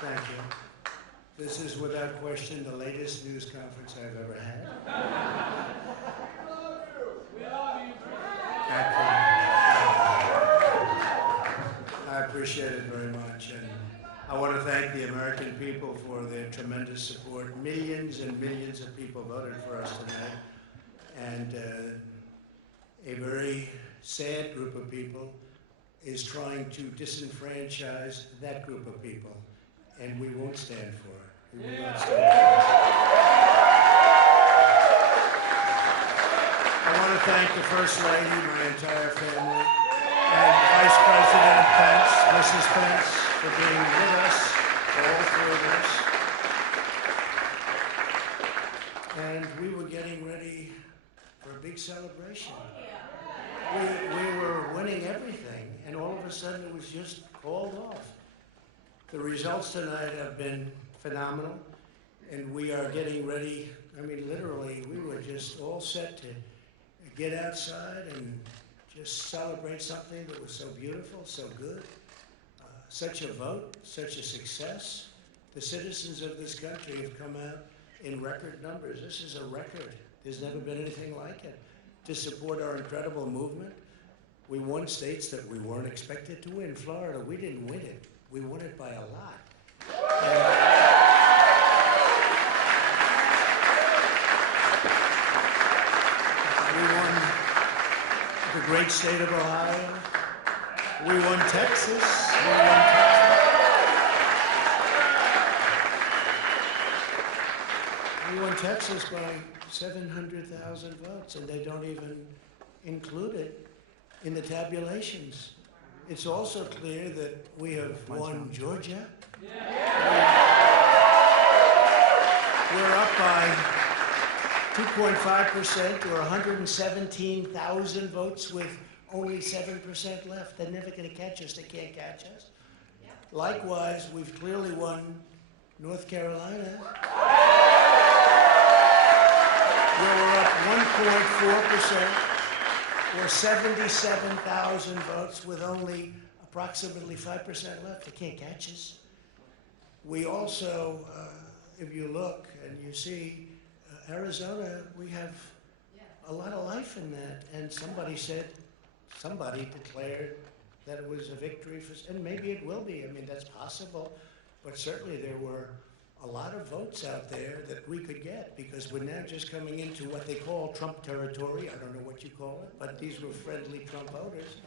Thank you. This is without question the latest news conference I've ever had. We love you. I appreciate it very much, and I want to thank the American people for their tremendous support. Millions and millions of people voted for us tonight, and a very sad group of people is trying to disenfranchise that group of people, and we won't stand for it. We will not stand for it. I want to thank the First Lady, my entire family, and Vice President Pence, Mrs. Pence, for being with us, all three of us. And we were getting ready for a big celebration. We were winning everything, and all of a sudden it was just called off. The results tonight have been phenomenal, and we are getting ready. I mean, literally, we were just all set to get outside and just celebrate something that was so beautiful, so good. Such a vote, such a success. The citizens of this country have come out in record numbers. This is a record. There's never been anything like it. To support our incredible movement. We won states that we weren't expected to win. Florida, we didn't win it. We won it by a lot. We won the great state of Ohio. We won Texas. We won Texas by 700,000 votes, and they don't even include it in the tabulations. It's also clear that we have won Georgia. We're up by 2.5%, or 117,000 votes with only 7% left. They're never going to catch us. They can't catch us. Likewise, we've clearly won North Carolina, where we're up 1.4%, or 77,000 votes with only approximately 5% left. They can't catch us. We also, if you look and you see Arizona, we have a lot of life in that. And somebody declared that it was a victory for, and maybe it will be. I mean, that's possible. But certainly there were a lot of votes out there that we could get, because we're now just coming into what they call Trump territory. I don't know what you call it, but these were friendly Trump voters.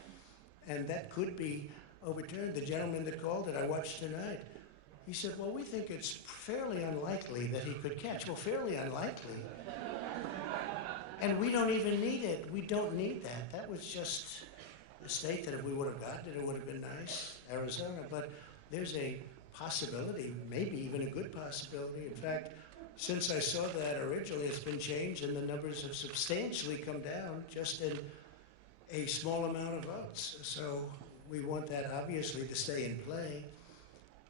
And that could be overturned. The gentleman that called it, I watched tonight, he said, well, we think it's fairly unlikely that he could catch. Well, fairly unlikely. And we don't even need it. We don't need that. That was just a state that if we would have gotten it, it would have been nice, Arizona. But there's a possibility, maybe even a good possibility. In fact, since I saw that originally, it's been changed, and the numbers have substantially come down just in a small amount of votes. So we want that, obviously, to stay in play.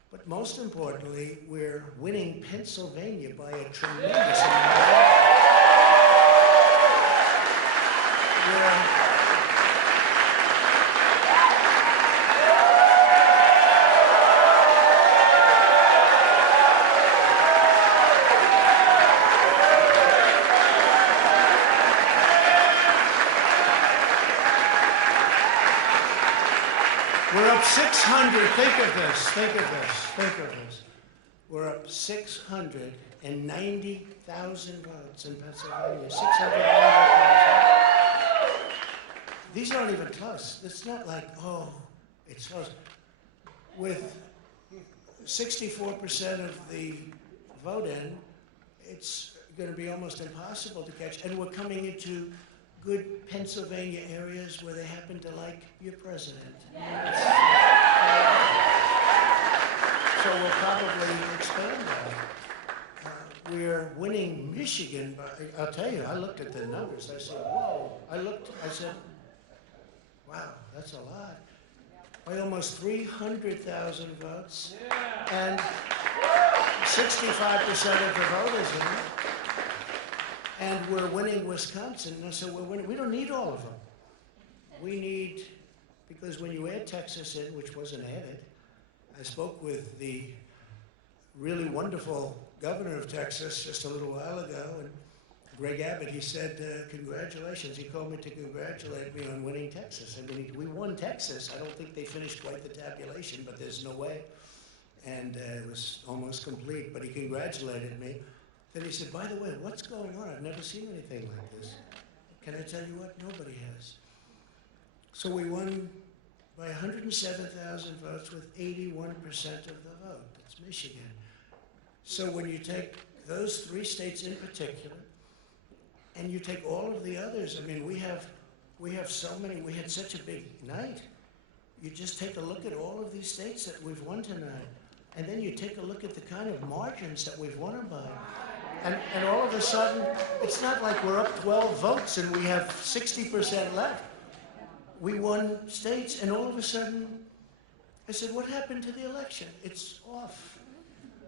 But most importantly, we're winning Pennsylvania by a tremendous amount. We're up 600, think of this. We're up 690,000 votes in Pennsylvania, 690,000. These aren't even close. It's not like, oh, it's close. With 64% of the vote in, it's going to be almost impossible to catch. And we're coming into good Pennsylvania areas where they happen to like your president. So we'll probably expand that. We're winning Michigan by, I'll tell you, I looked at the numbers. I said, whoa. I said, wow, that's a lot. By almost 300,000 votes. And 65% of the voters in it. And we're winning Wisconsin. So we're winning. We don't need all of them. We need, because when you add Texas in, which wasn't added, I spoke with the really wonderful governor of Texas just a little while ago, and Greg Abbott, he said, congratulations. He called me to congratulate me on winning Texas. I mean, we won Texas. I don't think they finished quite the tabulation, but there's no way. And it was almost complete, but he congratulated me. Then he said, by the way, what's going on? I've never seen anything like this. Can I tell you what? Nobody has. So we won by 107,000 votes with 81% of the vote. That's Michigan. So when you take those 3 states in particular, and you take all of the others, I mean, we have so many, we had such a big night. You just take a look at all of these states that we've won tonight, and then you take a look at the kind of margins that we've won them by. And all of a sudden, it's not like we're up 12 votes and we have 60% left. We won states, and all of a sudden, I said, what happened to the election? It's off.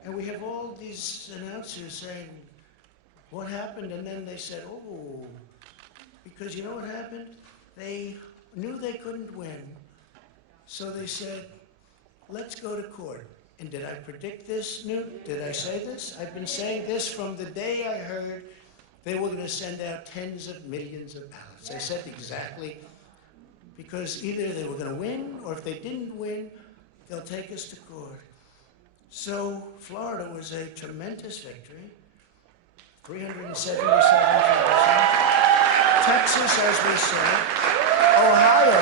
And we have all these announcers saying, what happened? And then they said, oh, because you know what happened? They knew they couldn't win. So they said, let's go to court. And did I predict this, Newt? Did I say this? I've been saying this from the day I heard they were going to send out tens of millions of ballots. I said exactly, because either they were going to win, or if they didn't win, they'll take us to court. So Florida was a tremendous victory. 377,000. Texas, as we said. Ohio,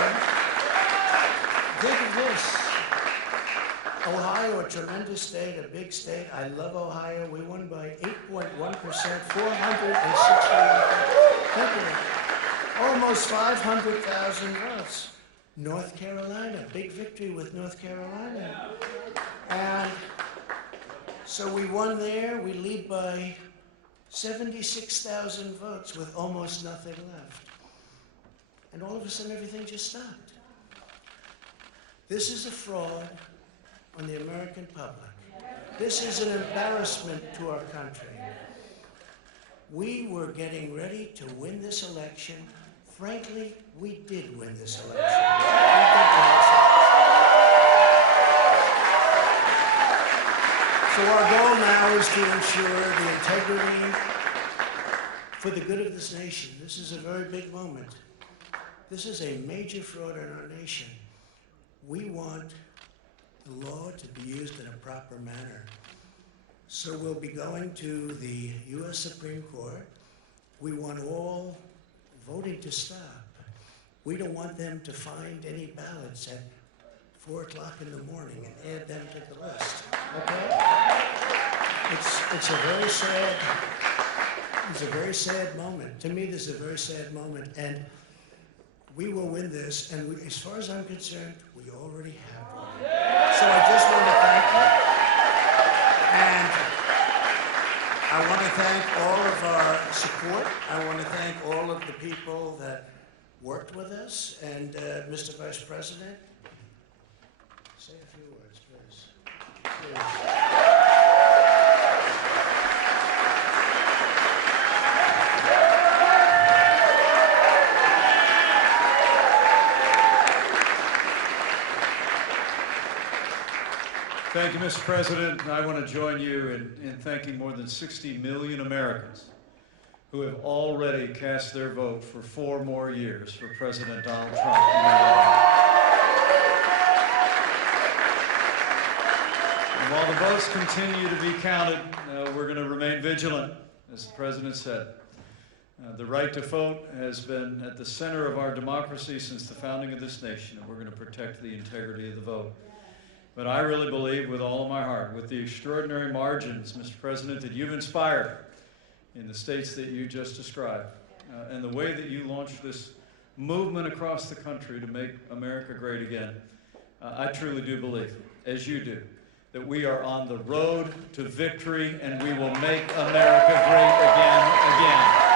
think of this. Ohio, a tremendous state, a big state. I love Ohio. We won by 8.1%, 460, almost 500,000 votes. North Carolina, big victory with North Carolina. And so we won there. We lead by 76,000 votes with almost nothing left. And all of a sudden, everything just stopped. This is a fraud on the American public. This is an embarrassment to our country. We were getting ready to win this election. Frankly, we did win this election. So our goal now is to ensure the integrity for the good of this nation. This is a very big moment. This is a major fraud in our nation. We want the law to be used in a proper manner. So we'll be going to the U.S. Supreme Court. We want all voting to stop. We don't want them to find any ballots at 4 o'clock in the morning and add them to the list, okay? It's a very sad moment. To me, this is a very sad moment, and we will win this, and we, as far as I'm concerned, we already have won. So I just want to thank you, and I want to thank all of our support. I want to thank all of the people that worked with us, and Mr. Vice President, say a few words, please. Thank you, Mr. President. I want to join you in thanking more than 60 million Americans who have already cast their vote for 4 more years for President Donald Trump. And while the votes continue to be counted, we're going to remain vigilant, as the President said. The right to vote has been at the center of our democracy since the founding of this nation, and we're going to protect the integrity of the vote. But I really believe with all of my heart, with the extraordinary margins, Mr. President, that you've inspired in the states that you just described, and the way that you launched this movement across the country to make America great again, I truly do believe, as you do, that we are on the road to victory and we will make America great again.